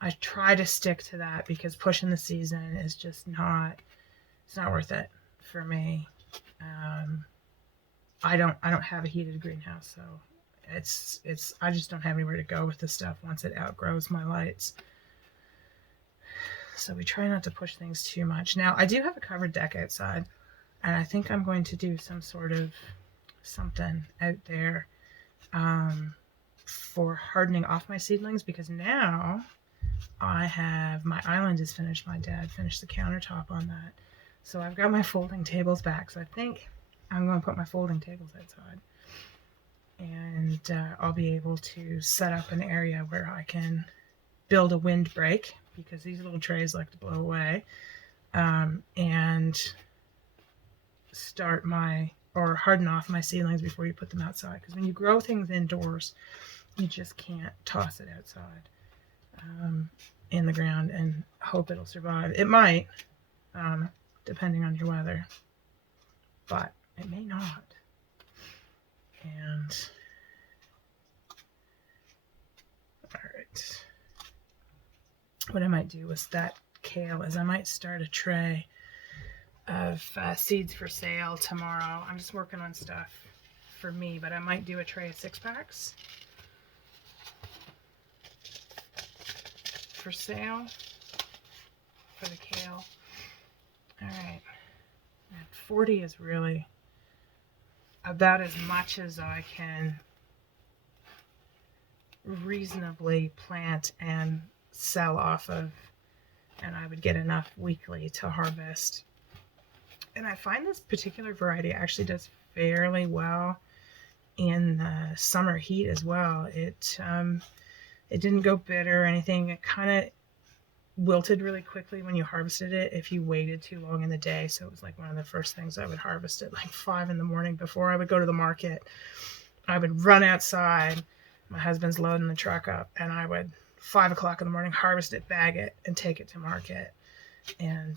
I try to stick to that because pushing the season is just it's not worth it for me. I don't have a heated greenhouse, so I just don't have anywhere to go with this stuff once it outgrows my lights. So we try not to push things too much. Now I do have a covered deck outside, and I think I'm going to do some sort of something out there for hardening off my seedlings, because now I have, my island is finished. My dad finished the countertop on that. So I've got my folding tables back. So I think I'm going to put my folding tables outside. And I'll be able to set up an area where I can build a windbreak, because these little trays like to blow away. And harden off my seedlings before you put them outside. Because when you grow things indoors, you just can't toss it outside in the ground and hope it'll survive. It might, depending on your weather, but it may not. And all right, what I might do with that kale is I might start a tray of seeds for sale tomorrow. I'm just working on stuff for me, but I might do a tray of 6-packs for sale for the kale. All right, and 40 is really about as much as I can reasonably plant and sell off of, and I would get enough weekly to harvest. And I find this particular variety actually does fairly well in the summer heat as well. It didn't go bitter or anything. It kind of wilted really quickly when you harvested it if you waited too long in the day. So it was like one of the first things I would harvest at like 5 in the morning before I would go to the market. I would run outside. My husband's loading the truck up, and I would 5 o'clock in the morning harvest it, bag it, and take it to market. And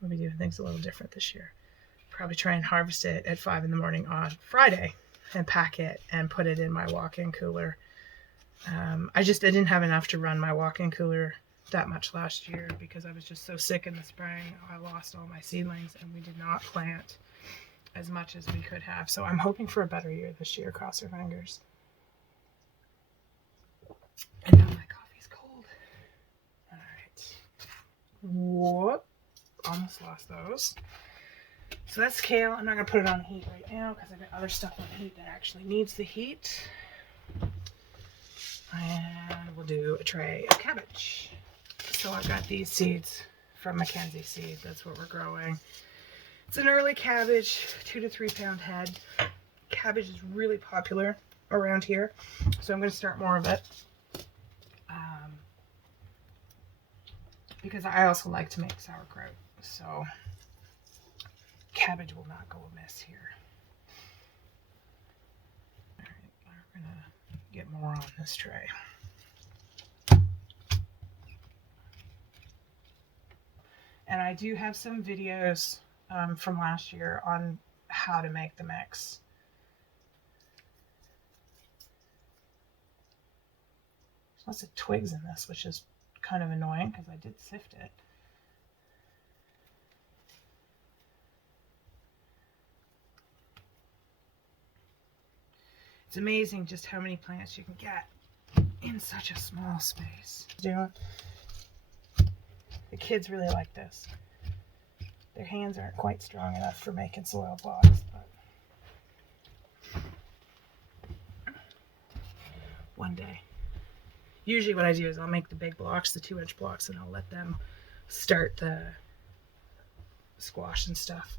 we'll be doing things a little different this year. Probably try and harvest it at 5 in the morning on Friday and pack it and put it in my walk-in cooler. I didn't have enough to run my walk-in cooler that much last year because I was just so sick in the spring. I lost all my seedlings and we did not plant as much as we could have. So I'm hoping for a better year this year, cross our fingers. And now my coffee's cold. All right. Whoop. Almost lost those. So that's kale. I'm not going to put it on heat right now because I've got other stuff on heat that actually needs the heat. And we'll do a tray of cabbage. So I've got these seeds from Mackenzie Seed. That's what we're growing. It's an early cabbage, 2 to 3 pound head. Cabbage is really popular around here, so I'm going to start more of it. Because I also like to make sauerkraut, so cabbage will not go amiss here. All right, we're going to get more on this tray. And I do have some videos from last year on how to make the mix. There's lots of twigs in this, which is kind of annoying because I did sift it. It's amazing just how many plants you can get in such a small space. The kids really like this. Their hands aren't quite strong enough for making soil blocks, but one day. Usually what I do is I'll make the big blocks, the 2-inch blocks, and I'll let them start the squash and stuff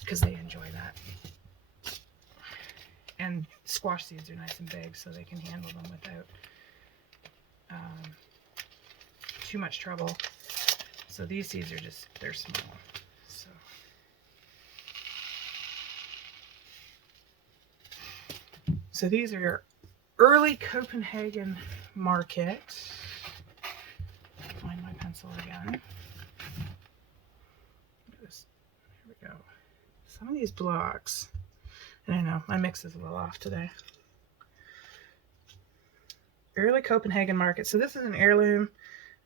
because they enjoy that. And squash seeds are nice and big so they can handle them without too much trouble. So these seeds are they're small. So these are your early Copenhagen market. Find my pencil again. Here we go. Some of these blocks, and I know my mix is a little off today. Early Copenhagen market. So this is an heirloom.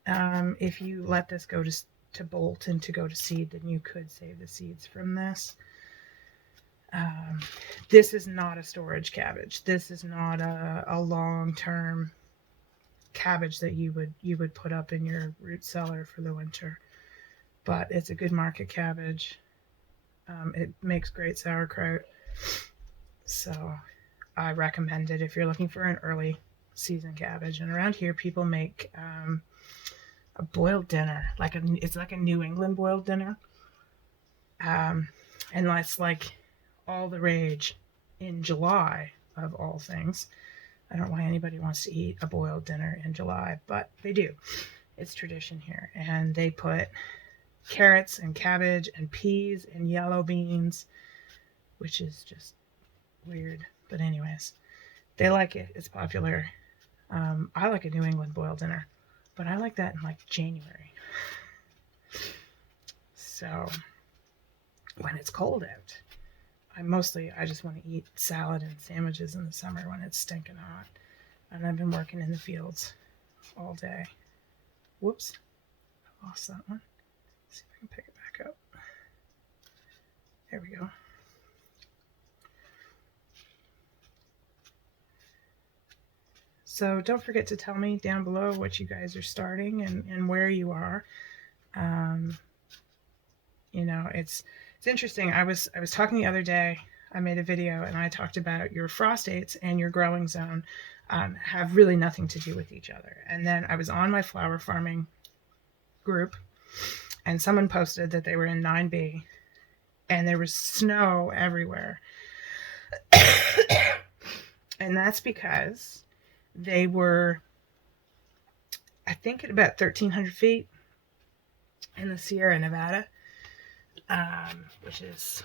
If you let this go to bolt and to go to seed, then you could save the seeds from this. This is not a storage cabbage. This is not a long-term cabbage that you would put up in your root cellar for the winter. But it's a good market cabbage. It makes great sauerkraut. So I recommend it if you're looking for an early season cabbage. And around here, people make a boiled dinner. It's like a New England boiled dinner. And that's like all the rage in July, of all things. I don't know why anybody wants to eat a boiled dinner in July, but they do. It's tradition here. And they put carrots and cabbage and peas and yellow beans, which is just weird. But anyways, they like it. It's popular. I like a New England boiled dinner, but I like that in like January. So when it's cold out, I just want to eat salad and sandwiches in the summer when it's stinking hot. And I've been working in the fields all day. Whoops, I lost that one. Let's see if I can pick it back up. There we go. So don't forget to tell me down below what you guys are starting and where you are. It's interesting. I was talking the other day. I made a video and I talked about your frostates and your growing zone have really nothing to do with each other. And then I was on my flower farming group and someone posted that they were in 9B and there was snow everywhere. And that's because they were, I think, at about 1,300 feet in the Sierra Nevada, which is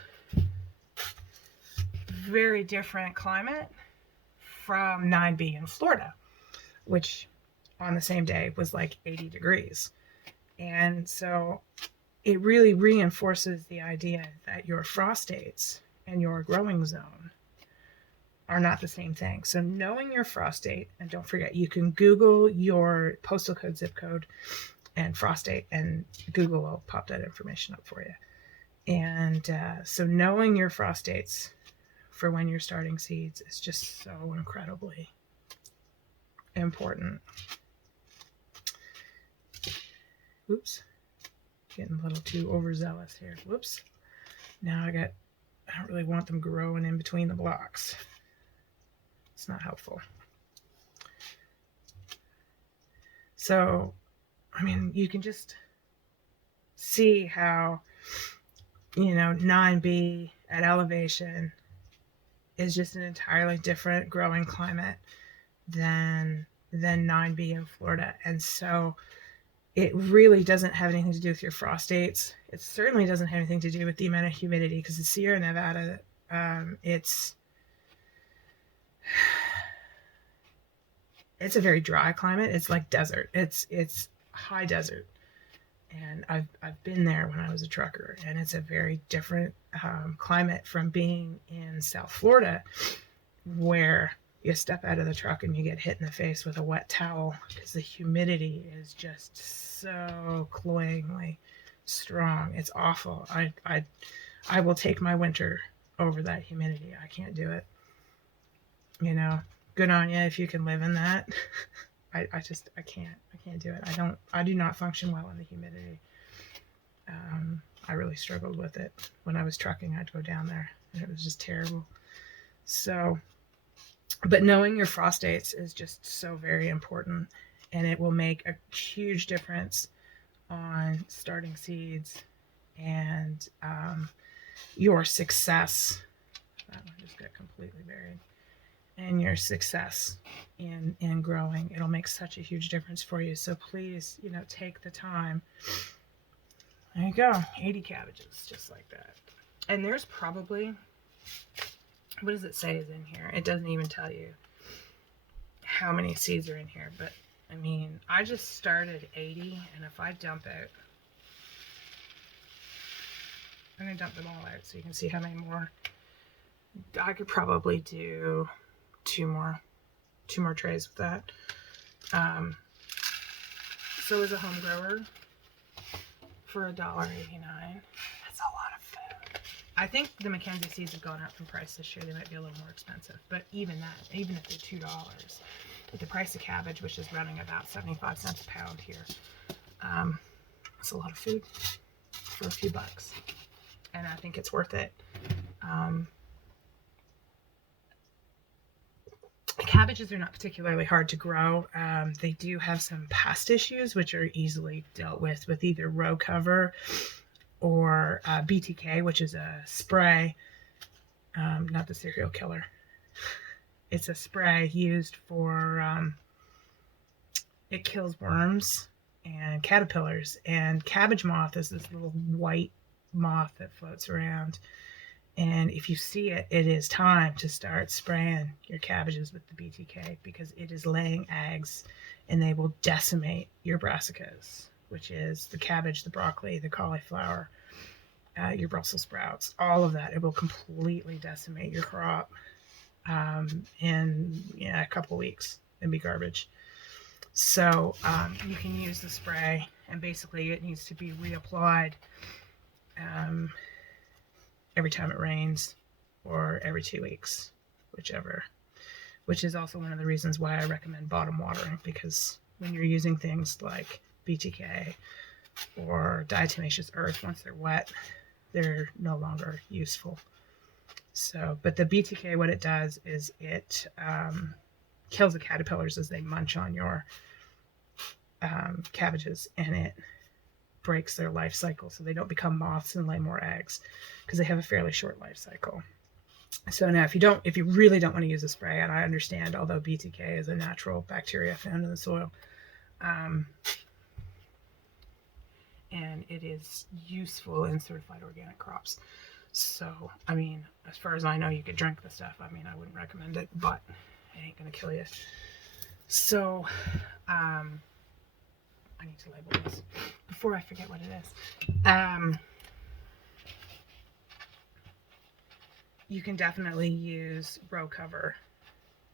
very different climate from 9B in Florida, which on the same day was like 80 degrees. And so it really reinforces the idea that your frost dates and your growing zone are not the same thing. So knowing your frost date, and don't forget, you can Google your postal code, zip code, and frost date, and Google will pop that information up for you. And so knowing your frost dates for when you're starting seeds is just so incredibly important. Oops, getting a little too overzealous here. Whoops. Now I don't really want them growing in between the blocks. It's not helpful. So, I mean, you can just see how, 9B at elevation is just an entirely different growing climate than 9B in Florida. And so it really doesn't have anything to do with your frost dates. It certainly doesn't have anything to do with the amount of humidity, because the Sierra Nevada, it's a very dry climate. It's like desert. It's high desert. And I've been there when I was a trucker, and it's a very different climate from being in South Florida, where you step out of the truck and you get hit in the face with a wet towel because the humidity is just so cloyingly strong. It's awful. I will take my winter over that humidity. I can't do it. Good on you if you can live in that. I can't do it. I do not function well in the humidity. I really struggled with it when I was trucking. I'd go down there and it was just terrible. So, but knowing your frost dates is just so very important, and it will make a huge difference on starting seeds and your success. That one just got completely buried. And your success in growing. It'll make such a huge difference for you. So please, take the time. There you go. 80 cabbages, just like that. And there's probably, what does it say is in here? It doesn't even tell you how many seeds are in here. But, I mean, I just started 80. And if I dump it, I'm going to dump them all out so you can see how many more. I could probably do two more trays with that. So as a home grower, for $1.89, that's a lot of food. I think the Mackenzie seeds have gone up in price this year. They might be a little more expensive, but even if they're $2, at the price of cabbage, which is running about 75 cents a pound here, it's a lot of food for a few bucks, and I think it's worth it. Cabbages are not particularly hard to grow. They do have some pest issues, which are easily dealt with either row cover or BTK, which is a spray, not the serial killer. It's a spray used for, it kills worms and caterpillars. And cabbage moth is this little white moth that floats around. And if you see it, it is time to start spraying your cabbages with the BTK, because it is laying eggs and they will decimate your brassicas, which is the cabbage, the broccoli, the cauliflower, your Brussels sprouts, all of that. It will completely decimate your crop in a couple weeks and be garbage. So you can use the spray, and basically it needs to be reapplied every time it rains or every 2 weeks, whichever, which is also one of the reasons why I recommend bottom watering, because when you're using things like BTK or diatomaceous earth, once they're wet, they're no longer useful. So, but the BTK, what it does is it kills the caterpillars as they munch on your cabbages, and it breaks their life cycle so they don't become moths and lay more eggs, because they have a fairly short life cycle. So now if you really don't want to use a spray, and I understand, although BTK is a natural bacteria found in the soil, and it is useful in certified organic crops. So, I mean, as far as I know, you could drink the stuff. I mean, I wouldn't recommend it, but it ain't gonna kill you. So, I need to label this. before I forget what it is, you can definitely use row cover,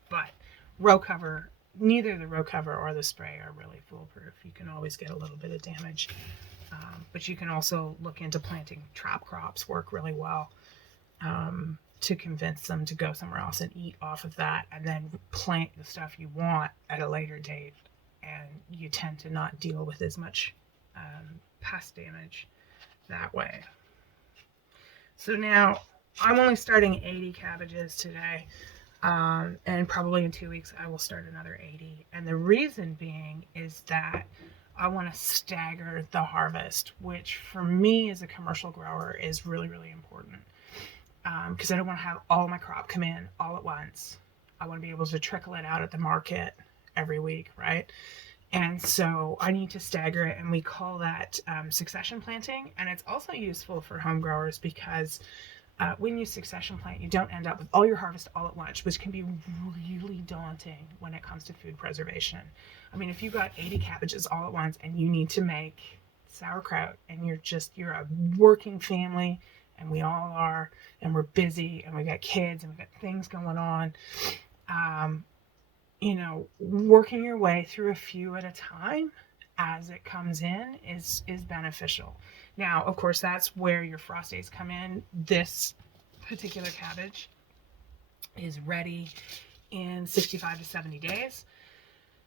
but row cover, neither the row cover or the spray are really foolproof. You can always get a little bit of damage, but you can also look into planting trap crops, work really well, to convince them to go somewhere else and eat off of that, and then plant the stuff you want at a later date, and you tend to not deal with as much pest damage that way. So now I'm only starting 80 cabbages today, and probably in 2 weeks I will start another 80. And the reason being is that I want to stagger the harvest, which for me as a commercial grower is really, really important, because I don't want to have all my crop come in all at once. I want to be able to trickle it out at the market every week, right? And so I need to stagger it, and we call that succession planting. And it's also useful for home growers because when you succession plant, you don't end up with all your harvest all at once, which can be really daunting when it comes to food preservation. I mean, if you've got 80 cabbages all at once and you need to make sauerkraut, and you're a working family, and we all are, and we're busy, and we got kids, and we got things going on, working your way through a few at a time as it comes in is beneficial. Now, of course, that's where your frost days come in. This particular cabbage is ready in 65 to 70 days.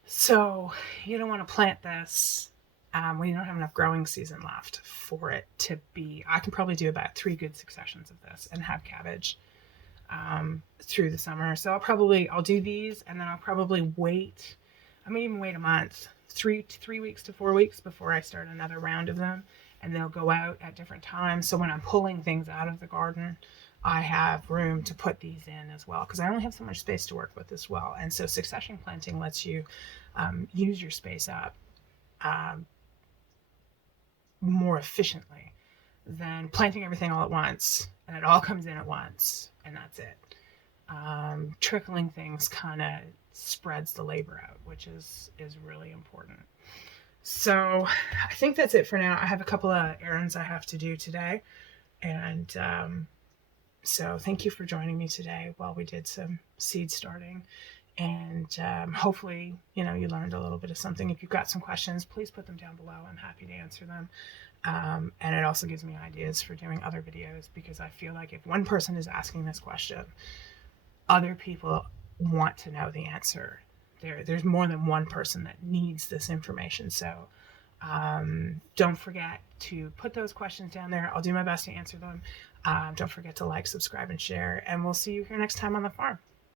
So you don't want to plant this when you don't have enough growing season left for it to be. I can probably do about 3 good successions of this and have cabbage through the summer. So I'll do these, and then I'll probably wait. I may even wait a month, 3 weeks to 4 weeks before I start another round of them, and they'll go out at different times. So when I'm pulling things out of the garden, I have room to put these in as well, because I only have so much space to work with as well. And so succession planting lets you use your space up more efficiently than planting everything all at once, and it all comes in at once, and that's it. Trickling things kind of spreads the labor out, which is really important. So I think that's it for now. I have a couple of errands I have to do today, and so thank you for joining me today while we did some seed starting, and hopefully you learned a little bit of something. If you've got some questions, please put them down below. I'm happy to answer them. And it also gives me ideas for doing other videos, because I feel like if one person is asking this question, other people want to know the answer. There's more than one person that needs this information. So don't forget to put those questions down there. I'll do my best to answer them. Don't forget to like, subscribe, and share, and we'll see you here next time on the farm.